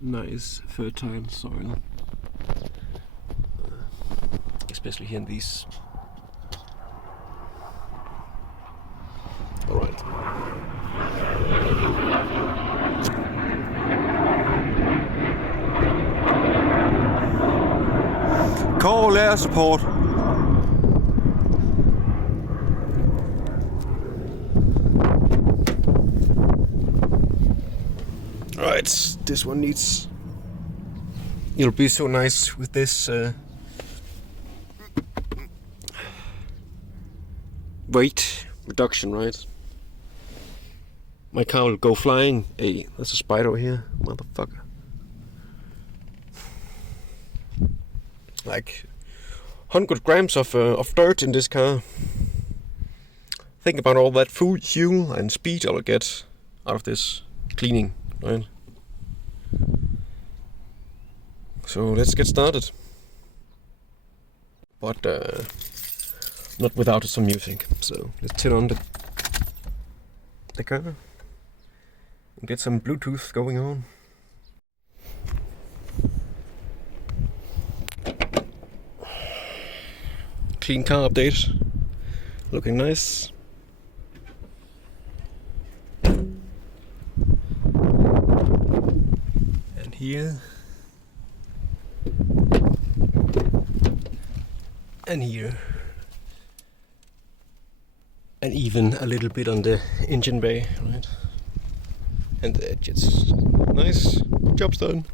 Nice fertile soil, especially here in these. All right. Call air support. Alright, this one needs. It'll be so nice with this weight reduction, right? My car will go flying. Hey, there's a spider over here, motherfucker. Like 100 grams of dirt in this car. Think about all that food, fuel and speed I'll get out of this cleaning, right? So let's get started. But not without some music. So let's turn on the car and get some Bluetooth going on. Clean car update. Looking nice. And here. And here. And even a little bit on the engine bay, right? And the edges. Nice. Job's done.